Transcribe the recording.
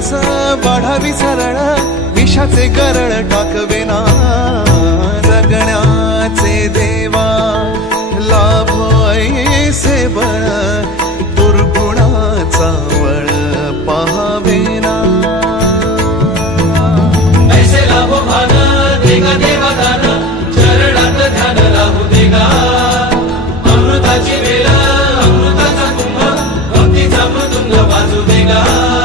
विलास वाढावी विसरण विषाचे करळ टाकवेना जगण्याचे देवा लाभ ऐसे बळ दुर्गुणाचा वळ पाहावेना अमृताची वेळ अमृताचा कुंभ देगा.